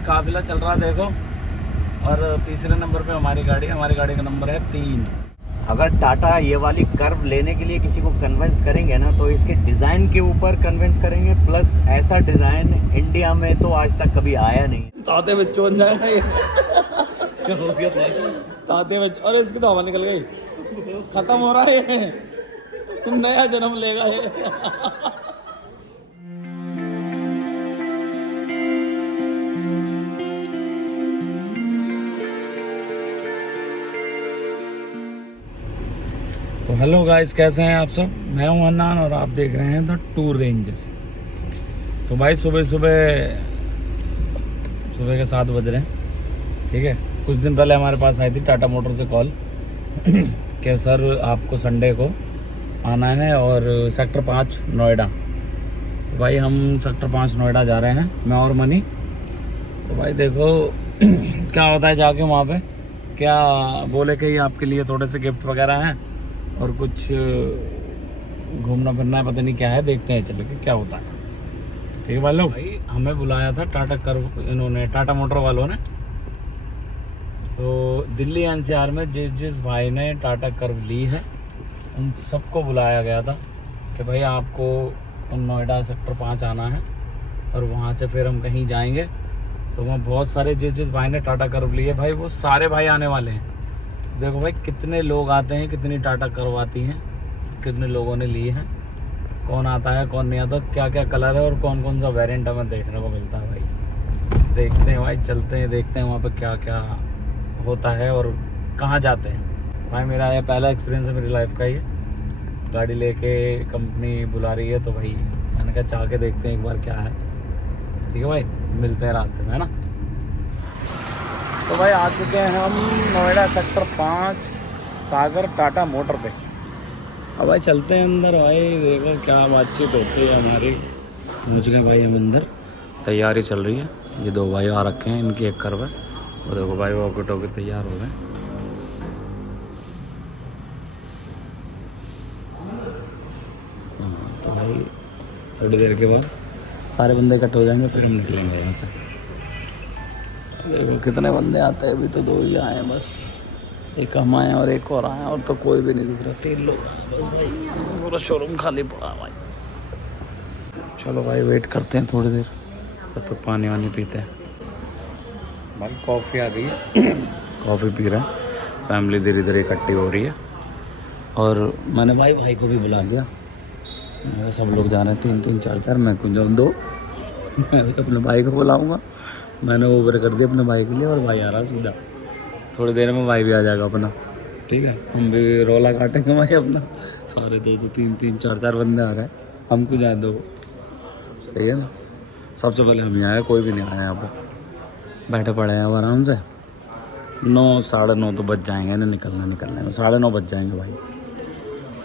भाई काफिला चल रहा देखो, और तीसरे नंबर पे हमारी गाड़ी का नंबर है 3। अगर टाटा ये वाली कर्व लेने के लिए किसी को कन्विंस करेंगे ना, तो इसके डिज़ाइन के ऊपर कन्विंस करेंगे। प्लस ऐसा डिज़ाइन इंडिया में तो आज तक कभी आया नहीं। ताते बच्चों बन जाएगा ये। ताते बच्चों, अरे इसकी तो हवा निकल गई, खत्म हो रहा है ये, नया जन्म लेगा ये। तो हेलो गाइस, कैसे हैं आप सब? मैं हूं अन्नान और आप देख रहे हैं द टूर रेंजर। तो भाई सुबह के 7 बज रहे हैं, ठीक है। कुछ दिन पहले हमारे पास आई थी टाटा मोटर से कॉल कि सर आपको संडे को आना है और सेक्टर 5 नोएडा। तो भाई हम सेक्टर 5 नोएडा जा रहे हैं, मैं और मनी। तो भाई देखो क्या होता है जाके वहाँ पे। क्या बोले कि आपके लिए थोड़े से गिफ्ट वगैरह हैं और कुछ घूमना फिरना है, पता नहीं क्या है, देखते हैं चल के क्या होता है। ठीक है भाई हमें बुलाया था टाटा कर्व, इन्होंने टाटा मोटर वालों ने। तो दिल्ली एनसीआर में जिस भाई ने टाटा कर्व ली है उन सबको बुलाया गया था कि भाई आपको नोएडा सेक्टर 5 आना है और वहाँ से फिर हम कहीं जाएंगे। तो वहाँ बहुत सारे जिस भाई ने टाटा कर्व ली है भाई, वो सारे भाई आने वाले हैं। देखो भाई कितने लोग आते हैं, कितनी टाटा करवाती हैं, कितने लोगों ने ली है, कौन आता है कौन नहीं आता, क्या क्या कलर है और कौन कौन सा वेरिएंट हमें देखने को मिलता है भाई। देखते हैं भाई, चलते हैं, देखते हैं वहाँ पे क्या क्या होता है और कहाँ जाते हैं। भाई मेरा ये पहला एक्सपीरियंस है मेरी लाइफ का, ये गाड़ी लेके कंपनी बुला रही है। तो भाई मैंने कहा चाह के देखते हैं एक बार क्या है। ठीक है भाई, मिलते हैं रास्ते में, है ना। तो भाई आ चुके हैं हम नोएडा सेक्टर 5 सागर टाटा मोटर पे। अब भाई चलते हैं अंदर भाई, देखो क्या बातचीत होती है हमारी। पहुँच गए भाई हम अंदर, तैयारी चल रही है। ये 2 भाई आ रखे हैं, इनकी एक कर्व है। और देखो भाई वॉकी टॉकी तैयार हो गए। तो भाई थोड़ी देर के बाद सारे बंदे इकट्ठे हो जाएंगे, फिर हम निकलेंगे यहाँ से। देखो कितने बंदे आते हैं, अभी तो 2 ही आए हैं बस। एक हम आए और एक और आए, और तो कोई भी नहीं दिख रहा। 3 लोग बस भाई, पूरा शोरूम खाली पड़ा भाई। चलो भाई वेट करते हैं थोड़ी देर, तब तक पानी वानी पीते हैं। भाई कॉफ़ी आ गई है कॉफ़ी पी रहे हैं, फैमिली धीरे धीरे इकट्ठी हो रही है। और मैंने भाई को भी बुला लिया। मेरे सब लोग जा रहे हैं 3-3 4-4, मैं कुछ जाऊँ 2। मैं अपने भाई को बुलाऊँगा, मैंने ओवर कर दिया अपने भाई के लिए, और भाई आ रहा है सीधा। थोड़ी देर में भाई भी आ जाएगा अपना, ठीक है। हम भी रोला काटेंगे भाई अपना। सारे 2-2 3-3 4-4 बंदे आ रहे हैं, हम क्यों जाए 2, सही है ना। सबसे पहले हम ही आए, कोई भी नहीं आया यहाँ पर। बैठे पड़े हैं अब आराम से। 9 साढ़े 9 तो बज जाएंगे ना निकलने में, 9:30 बज जाएंगे भाई,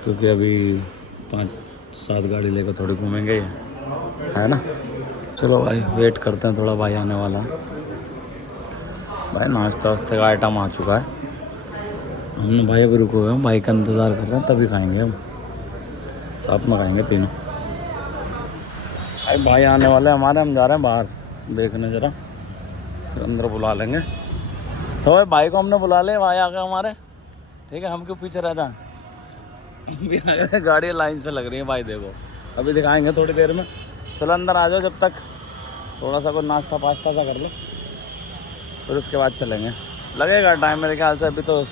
क्योंकि अभी 5-7 गाड़ी लेकर थोड़ी घूमेंगे, है ना। चलो भाई वेट करते हैं, थोड़ा भाई आने वाला है। भाई नाश्ता वास्ते का आइटम आ चुका है। हमने भाई अभी रुके हुए हैं, भाई का इंतज़ार कर रहे हैं, तभी खाएंगे हम, साथ में खाएंगे तीनों। भाई आने वाले हैं हमारे, हम जा रहे हैं बाहर देखने ज़रा, फिर अंदर बुला लेंगे। तो भाई को हमने बुला लिया, भाई आ गए हमारे, ठीक है। हम क्यों पीछे रह जाए गाड़ी लाइन से लग रही है भाई, देखो अभी दिखाएंगे थोड़ी देर में। चलो अंदर आ जाओ, जब तक थोड़ा सा कोई नाश्ता पास्ता सा कर लो, फिर उसके बाद चलेंगे। लगेगा टाइम मेरे ख्याल से, अभी तो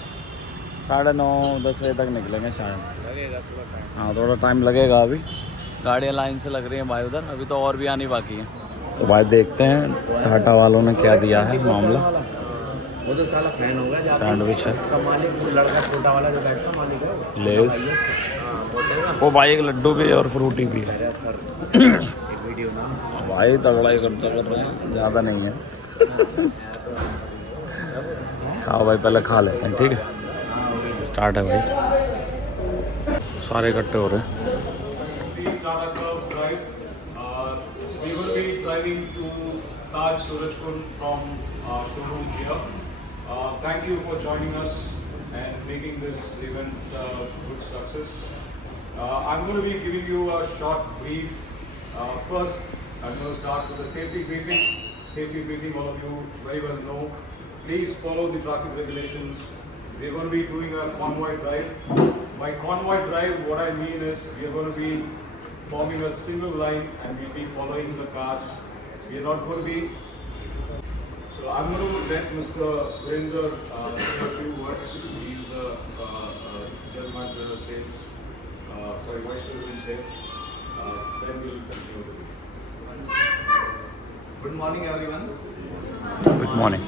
9:30-10 बजे तक निकलेंगे शायद, लगेगा थोड़ा टाइम। हाँ थोड़ा टाइम लगेगा, अभी गाड़ियाँ लाइन से लग रही हैं भाई उधर, अभी तो और भी आनी बाकी है। तो भाई देखते हैं टाटा वालों ने क्या दिया है मामला। वो तो साला फैन होगा, सैंडविच है, लड़का छोटा वाला जो बैठता मालिक है, लेस, वो भाई एक लड्डू भी और फ्रूटी भी है। वीडियो ना भाई तगड़ा ही करता कर रहे हैं, ज़्यादा नहीं है। खाओ भाई, पहले खा लेते हैं, ठीक है। स्टार्ट है भाई, सारे इकट्ठे हो रहे हैं। We will be driving to Taj Surajkund from showroom here. Thank you for joining us and making this event good success. I'm going to be giving you a short brief. First, I'm going to start with a safety briefing. safety briefing, all of you very well know. Please follow the traffic regulations. We are going to be doing a convoy drive. By convoy drive, what I mean is we are going to be forming a single line and we'll be following the cars. We are not going to be. So I'm going to let Mr. Virender say a few words. He is the General Manager of Sales, Vice President Sales. Then we'll continue. Good morning, everyone. Good morning.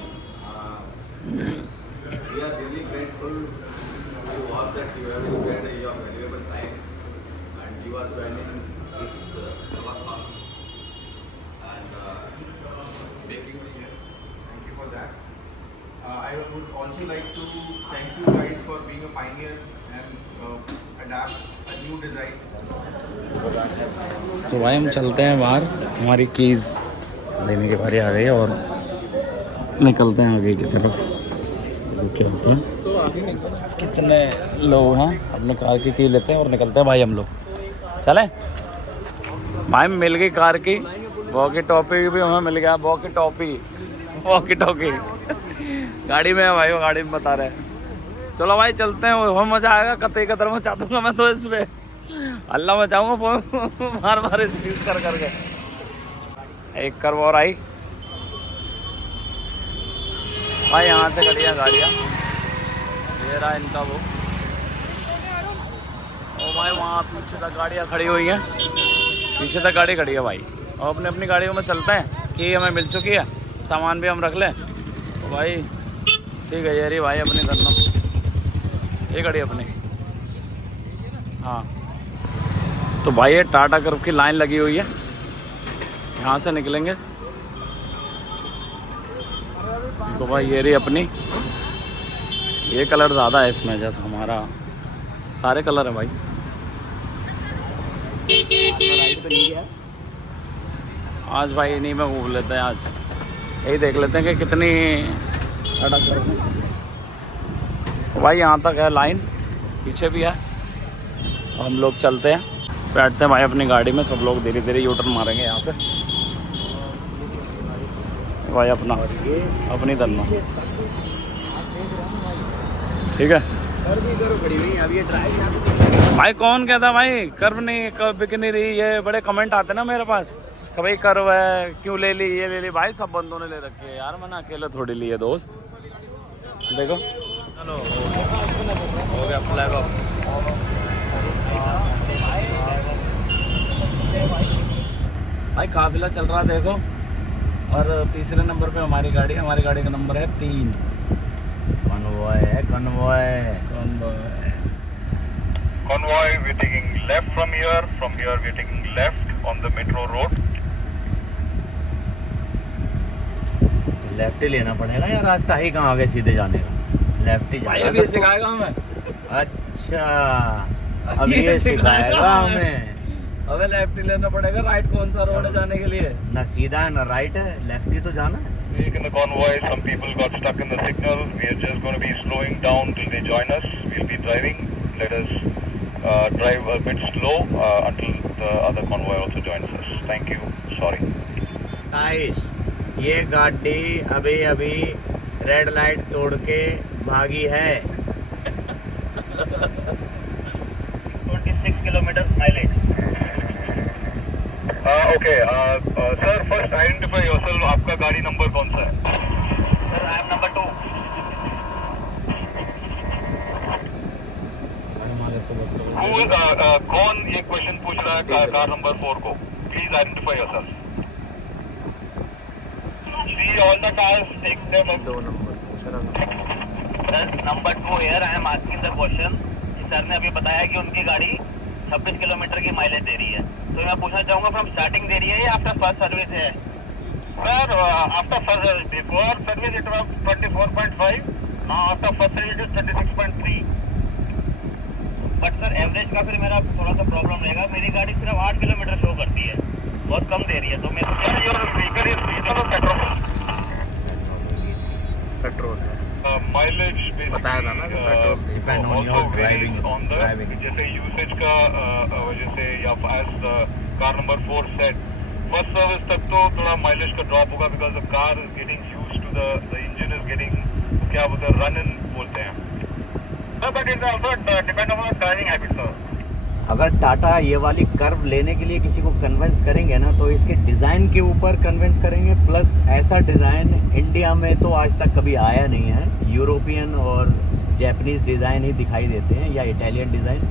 We are really grateful to all that you have spent your valuable time and you are joining this marathon and making me here. Thank you for that. I would also like to thank you guys for being a pioneer and adapt a new design. तो भाई हम चलते हैं बाहर, हमारी keys लेने की बारी आ गई और निकलते हैं आगे की तरफ। देखो क्या होता है, कितने लोग हैं, अपने कार की की लेते हैं और निकलते हैं भाई हम लोग। चलें भाई, मिल गई कार की वॉकी टॉपी भी हमें मिल गया, वॉकी टॉकी गाड़ी में है भाई, वो गाड़ी में बता रहे हैं। चलो भाई चलते हैं, वो मज़ा आएगा, कतई कतर मचा दूँगा मैं तो इस पर, अल्लाह मचाऊँगा मार कर करके। एक कर्व और आई भाई, यहाँ से खड़ी है गाड़ियाँ, ये रहा इनका वो। ओ भाई वहाँ पीछे तक गाड़ियाँ खड़ी हुई हैं, पीछे तक गाड़ी खड़ी है भाई। और अपनी अपनी गाड़ियों में चलते हैं कि हमें मिल चुकी है, सामान भी हम रख लें तो भाई ठीक है। ये रही भाई अपनी धरना, ये गाड़ी अपनी। हाँ तो भाई ये टाटा कर्व की लाइन लगी हुई है, यहाँ से निकलेंगे तो भाई ये रही अपनी। ये कलर ज़्यादा है इसमें, जैसे हमारा सारे कलर है भाई। आज भाई इन्हीं में घूम लेते हैं, आज यही देख लेते हैं कि कितनी टाटा कर्व है। तो भाई यहाँ तक है लाइन, पीछे भी है। हम लोग चलते हैं, बैठते हैं भाई अपनी गाड़ी में, सब लोग धीरे धीरे यूटर्न मारेंगे यहाँ से भाई, अपनी धरना ठीक है भाई। कौन कहता भाई कर्व नहीं, कर्व बिक नहीं रही, ये बड़े कमेंट आते ना मेरे पास कि भाई कर्व है क्यों ले ली, ये ले ली। भाई सब बंदों ने ले रखी है यार, मैंने अकेले थोड़ी ली है दोस्त। देखो चलो हो गया फ्लैग ऑफ। भाई काफिला चल रहा देखो, और तीसरे नंबर पे हमारी गाड़ी का नंबर है 3। कन्वॉय है, convoy. Convoy, we're taking left from here. From here, we're taking left on the metro road. Left ही लेना पड़ेगा यार, रास्ता ही कहाँ आगे सीधे जाने का, लेफ्ट ही भाई जाना। अभी सिखाएगा हमें। अच्छा अब ये सिखाएगा हमें। अबे लेफ्ट ही लेना पड़ेगा, राइट कौन सा रोड है जाने के लिए? ना सीधा है ना राइट है, लेफ्ट ही तो जाना है। In the convoy, some people got stuck in the signal. We are just going to be slowing down till they join us. We'll be driving. Let us drive a bit slow until the other convoy also joins us. Thank you. Sorry. Aish, ये गाड़ी अभी अभी red light तोड़ के भागी है। 26 kilometers mileage. Okay. Sir, first identify yourself. आपका गाड़ी नंबर कौन सा है? Sir, I am number 2. कौन ये क्वेश्चन पूछ रहा है कार नंबर 4 को? Please identify yourself. See all the cars, take them. 2 number पूछ रहा Sir, number 2 here. I am asking the question. Sir ने अभी बताया कि उनकी गाड़ी 26 किलोमीटर की माइलेज दे रही है, तो मैं पूछना चाहूँगा फ्रॉम स्टार्टिंग दे रही है या आफ्टर फर्स्ट सर्विस है? Sir after first service, before service it was 24.5, now after first service it is 36.3। But sir average का फिर मेरा थोड़ा सा प्रॉब्लम रहेगा, मेरी गाड़ी सिर्फ 8 किलोमीटर शो करती है, बहुत कम दे रही है। तो मैं पेट्रोल है। माइलेज बताया था ना, petrol depend on your driving. जैसे यूसेज का वजह से, या as car number 4 set, first service तक तो थोड़ा माइलेज का ड्रॉप होगा because the car is getting used to the engine is getting क्या बोलते हैं रन इन बोलते हैं but it's also depend on driving habit sir अगर टाटा ये वाली कर्व लेने के लिए किसी को कन्विंस करेंगे ना तो इसके डिज़ाइन के ऊपर कन्विंस करेंगे प्लस ऐसा डिज़ाइन इंडिया में तो आज तक कभी आया नहीं है यूरोपियन और जैपनीज़ डिज़ाइन ही दिखाई देते हैं या इटालियन डिज़ाइन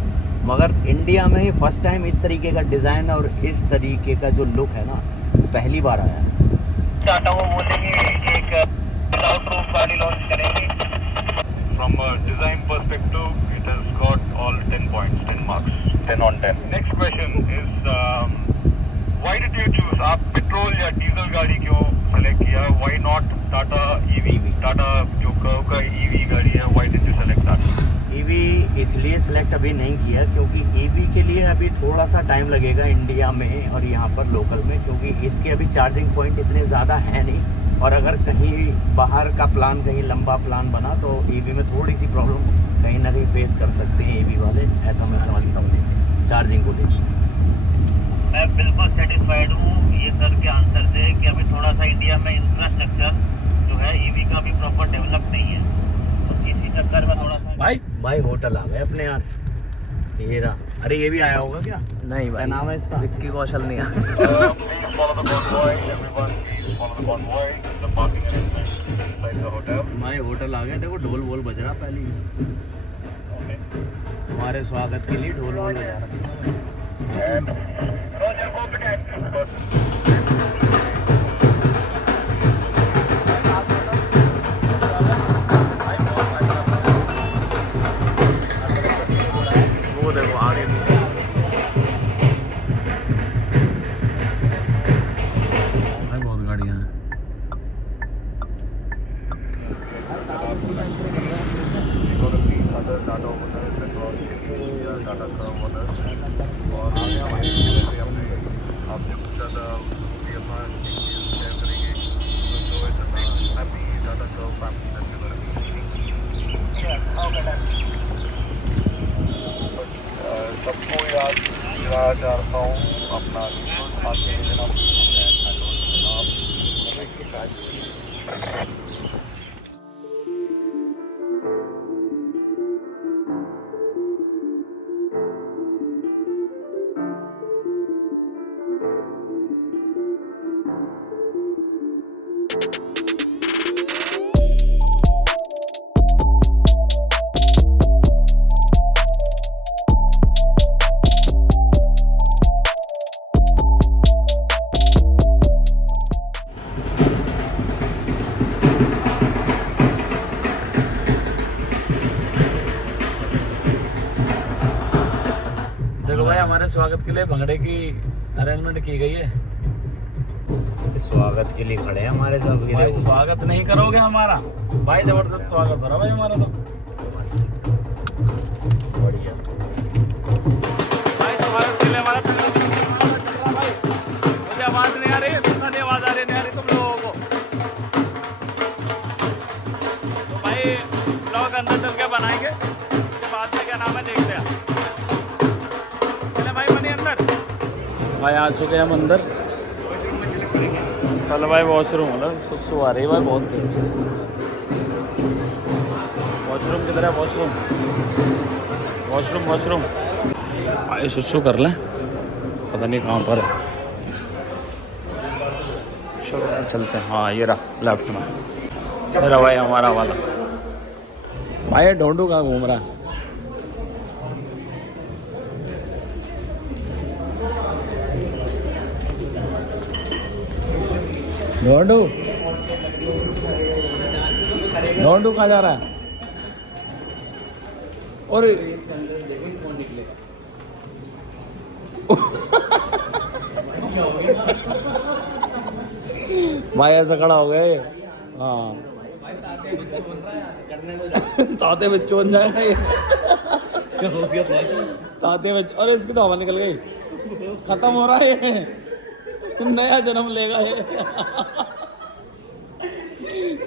मगर इंडिया में ही फर्स्ट टाइम इस तरीके का डिज़ाइन और इस तरीके का जो लुक है ना पहली बार आया है टाटा वो बोलेंगे एक क्लाउड रूफ गाड़ी लॉन्च करेंगे from a design perspective it has got all 10 points 10 marks 10 on 10 next question is why did you choose आप पेट्रोल या डीजल गाड़ी क्यों सेलेक्ट किया why not Tata EV Tata जो कर्व का ईवी गाड़ी है why did you select that EV इसलिए सेलेक्ट अभी नहीं किया क्योंकि ईवी के लिए अभी थोड़ा सा टाइम लगेगा इंडिया में और यहाँ पर लोकल में क्योंकि इसके अभी चार्जिंग पॉइंट इतने ज़्यादा है नहीं और अगर कहीं बाहर का प्लान कहीं लंबा प्लान बना तो ईवी में थोड़ी सी प्रॉब्लम कहीं ना कहीं फेस कर सकते हैं ईवी वाले ऐसा मैं समझता हूँ चार्जिंग को लेकर मैं बिल्कुल सेटिस्फाइड हूँ ये सर के आंसर से कि अभी थोड़ा सा इंडिया में इंफ्रास्ट्रक्चर जो है ईवी का भी प्रॉपर डेवलप नहीं है तो इसी चक्कर में थोड़ा सा भाई होटल आ गए अपने यहाँ ये रहा अरे ये भी आया होगा क्या नहीं क्या नाम है इसका विक्की कौशल नहीं है please follow the convoy everyone please follow the convoy the parking arrangements inside the hotel भाई होटल आ गया देखो ढोल बोल बज रहा पहले ही हमारे स्वागत के लिए ढोल बोल बजा रहा Roger competent वो देखो आगे भाई बहुत गाड़ियाँ हैं सबको याद दिलाया चाहता हूँ अपना आज के दिन आप देखो भाई हमारे स्वागत के लिए भंगड़े की अरेंजमेंट की गई है स्वागत के लिए खड़े हैं हमारे साथ भाई स्वागत नहीं करोगे हमारा भाई जबरदस्त स्वागत हो रहा भाई हमारा तो बढ़िया भाई स्वागत के लिए हमारा चल रहा भाई मुझे आवाज नहीं आ रही तुम्हारी आवाज आ रही नहीं आ रही तुम लोगों को तो भाई ब्लॉग अंदर चल के बनाएंगे उसके बाद में क्या नाम है देखते हैं चले भाई बनी अंदर भाई आ चुके हैं हम अंदर कल भाई वॉशरूम मतलब सुसु आ रही है भाई बहुत तेज वॉशरूम किधर है वॉशरूम वॉशरूम वॉशरूम भाई सुसु कर लें पता नहीं कहाँ पर है चलो यार चलते हैं हाँ ये रहा लेफ्ट में मेरा भाई हमारा वाला भाई ढोंडू कहाँ घूम रहा है ढोंडू ढोंडू कहाँ जा रहा है और भाई ऐसा खड़ा हो गए हाँ ताते बच्चों बन जाएगा ये ताते बच्चों अरे इसकी तो हवा निकल गई खत्म हो रहा है ये नया जन्म लेगा ये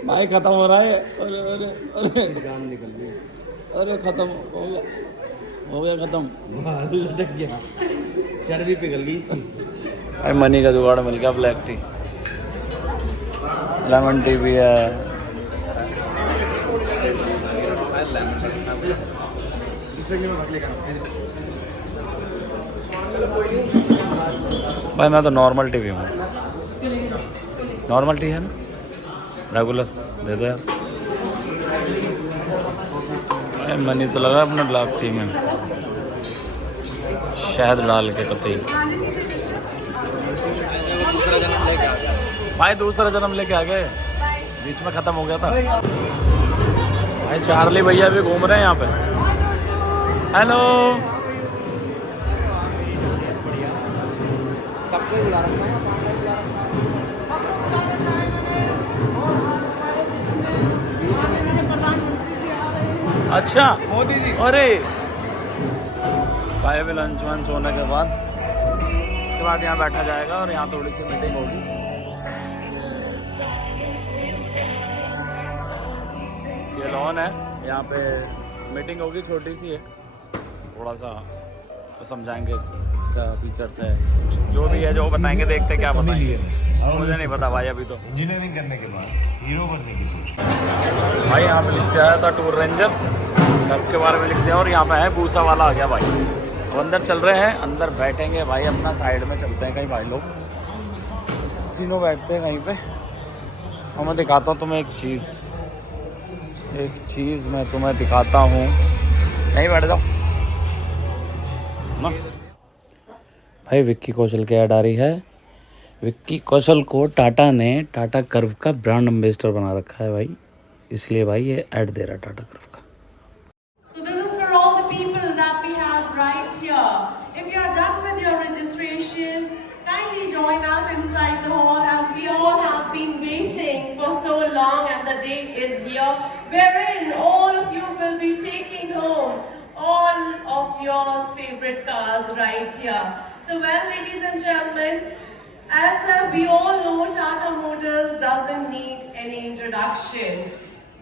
भाई खत्म हो रहा है अरे अरे अरे जान निकल गई अरे खत्म हो गया खत्म लटक गया चर्बी पिघल गई इसकी भाई मनी का जुगाड़ मिल गया, ब्लैक टी, लेमन टी भी है। भाई मैं तो नॉर्मल टी भी हूँ, नॉर्मल टी है ना, रेगुलर दे दो यार। भाई मनी तो लगा अपना ब्लैक टी में शहद डाल के कतई। भाई दूसरा जन्म लेके आ गए, बीच में खत्म हो गया था। भाई चार्ली भैया भी घूम रहे हैं यहाँ पे। हेलो, सबको बुला रखा है। अच्छा मोदी जी। अरे भाई अभी लंच वंच होने के बाद उसके बाद यहाँ बैठा जाएगा और यहाँ थोड़ी सी मीटिंग होगी। ये लॉन है, यहाँ पे मीटिंग होगी छोटी सी है, थोड़ा सा तो समझाएंगे क्या फीचर्स है, जो भी है जो बताएंगे, देखते क्या बताएंगे। मुझे नहीं पता भाई अभी तो। इंजीनियरिंग करने के बाद हीरो बनने की सोच। भाई यहाँ पे लिख के आया था टूर रेंजर, कर्व के बारे में लिख दिया, और यहाँ पे है भूसा वाला आ गया भाई। अब अंदर चल रहे हैं, अंदर बैठेंगे भाई, अपना साइड में चलते हैं कहीं भाई, लोग तीनों बैठते हैं कहीं पे। और मैं दिखाता हूँ तुम्हें एक चीज़ मैं तुम्हें दिखाता हूँ, नहीं बैठ जाओ ना। भाई विक्की कौशल की ऐड आ रही है। विक्की कौशल को टाटा ने टाटा कर्व का ब्रांड एम्बेसडर बना रखा है भाई, इसलिए भाई ये ऐड दे रहा है टाटा कर्व का। So this is for all the people that we have right here. If you are done with your registration, kindly join us inside the hall, as we all have been waiting for so long, and the day is here wherein all of you will be taking home all of your favorite cars right here. So well, ladies and gentlemen, as we all know, Tata Motors doesn't need any introduction.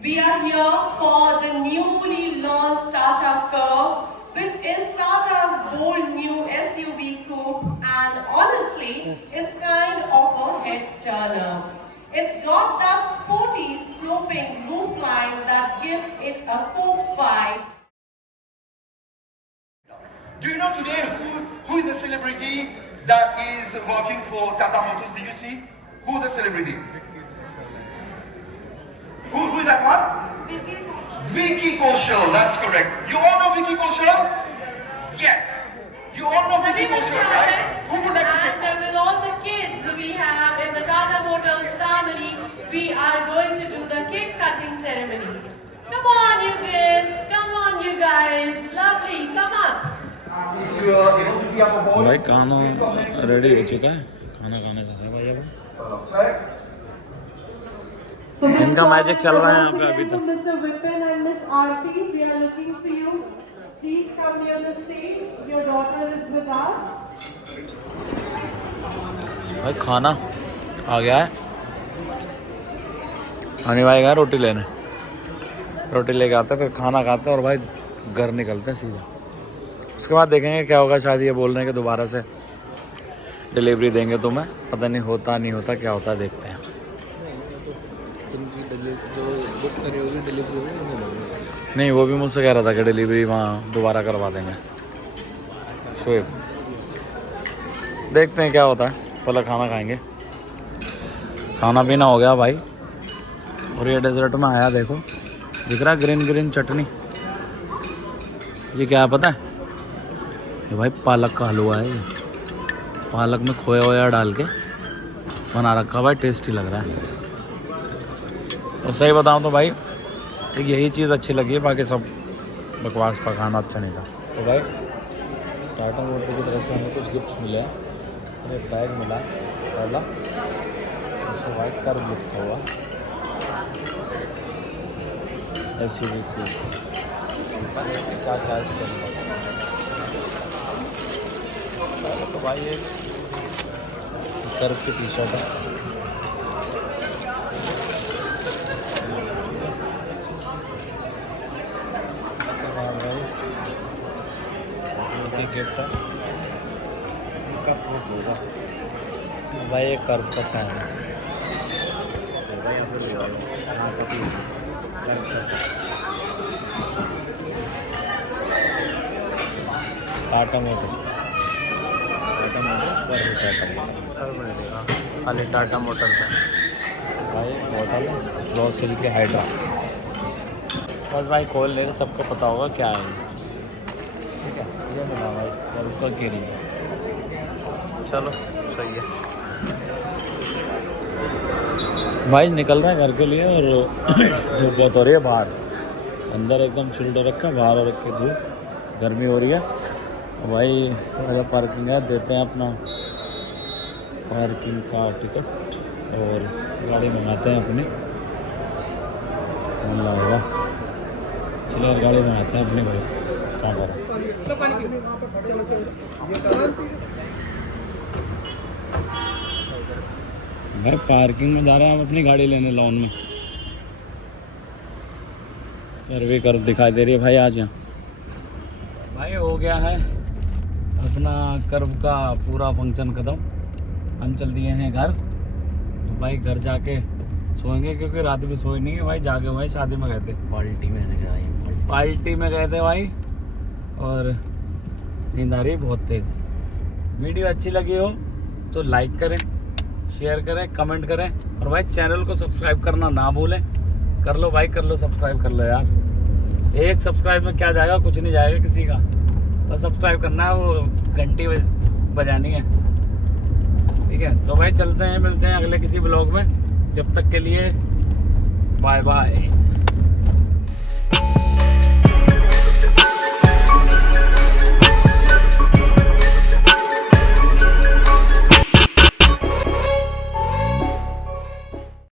We are here for the newly launched Tata Curve, which is Tata's bold new SUV coupe, and honestly, it's kind of a head turner. It's got that sporty sloping roofline that gives it a coupe vibe. Do you know today who is the celebrity that is working for Tata Motors? Did you see? Who the celebrity? Who is that one? Vicky Kaushal, that's correct. You all know Vicky Kaushal? Yes. You all know Vicky Kaushal, right? Who would like to take And with all the kids we have in the Tata Motors family, we are going to do the cake cutting ceremony. Come on you kids, come on you guys, lovely, come on. भाई खाना ready हो चुका है, खाना खाने का है भाई अब। इनका मैजिक चल रहा है यहाँ पे अभी तक। Mr. Vipin and Miss Aarti, we are looking for you. Please come near the stage. Your daughter is with us. भाई खाना आ गया है, हनी भाई गया रोटी लेने, रोटी लेके आते हैं, फिर खाना खाते हैं और भाई घर निकलते हैं सीधा। उसके बाद देखेंगे क्या होगा, शायद ये बोल रहे हैं कि दोबारा से डिलीवरी देंगे तुम्हें, पता नहीं होता नहीं होता क्या होता है, देखते हैं। नहीं वो भी मुझसे कह रहा था कि डिलीवरी वहाँ दोबारा करवा देंगे। शोएब देखते हैं क्या होता है, पहले खाना खाएंगे। खाना पीना हो गया भाई, और ये डेजर्ट में आया, देखो दिख रहा है ग्रीन ग्रीन चटनी, ये क्या है पता है? ये भाई पालक का हलवा है, ये पालक में खोया वोया डाल के बना रखा भाई, टेस्टी लग रहा है। तो सही बताऊँ तो भाई यही चीज़ अच्छी लगी है, बाकी सब बकवास था, खाना अच्छा नहीं था। तो भाई टाटा मोटर की तरफ से हमें कुछ गिफ्ट्स मिले हैं, एक बैग मिला पहला, उसके बाद कर्व लिखा हुआ SUV की, क्या क्या इसके अंदर। तो भाई ये कर्व की टी शर्ट है, गिफ्ट है का प्रूफ होगा। भाई ये कर्व पता है। भाई यहाँ पे ले आओ। हाँ कभी टाटा मोटर खाली टाटा मोटर्स है भाई। मॉडल ग्रोसरी के हाइड्रा बस भाई खोल ले रहे, सबको पता होगा क्या है। ठीक है ये मिला भाई और उसका गिरी। चलो सही है भाई। निकल रहा है घर के लिए और धूप बहुत हो रही है बाहर। अंदर एकदम चिल्ड रखा, बाहर रख के धूप, गर्मी हो रही है भाई। थोड़ा पार्किंग है, देते हैं अपना पार्किंग का टिकट और गाड़ी मंगाते हैं अपनी। कौन लाएगा? चलो यार गाड़ी मंगाते हैं अपनी भाई। कहाँ पर भाई पार्किंग में जा रहे हैं हम अपनी गाड़ी लेने लोन में। सर्वे कर दिखाई दे रही है भाई आज यहाँ। भाई हो गया है अपना कर्व का पूरा फंक्शन खत्म। हम चल दिए हैं घर। तो भाई घर जाके सोएंगे क्योंकि रात भी सोए नहीं है भाई। जाके भाई शादी में गए थे, पार्टी में से गए। पार्टी में गए थे भाई और नींद आ रही बहुत तेज़। वीडियो अच्छी लगी हो तो लाइक करें, शेयर करें, कमेंट करें और भाई चैनल को सब्सक्राइब करना ना भूलें। कर लो भाई, कर लो, सब्सक्राइब कर लो यार। एक सब्सक्राइब में क्या जाएगा, कुछ नहीं जाएगा किसी का। बस सब्सक्राइब करना है, वो घंटी बजानी है। ठीक है तो भाई चलते हैं, मिलते हैं अगले किसी ब्लॉग में। जब तक के लिए बाय बाय।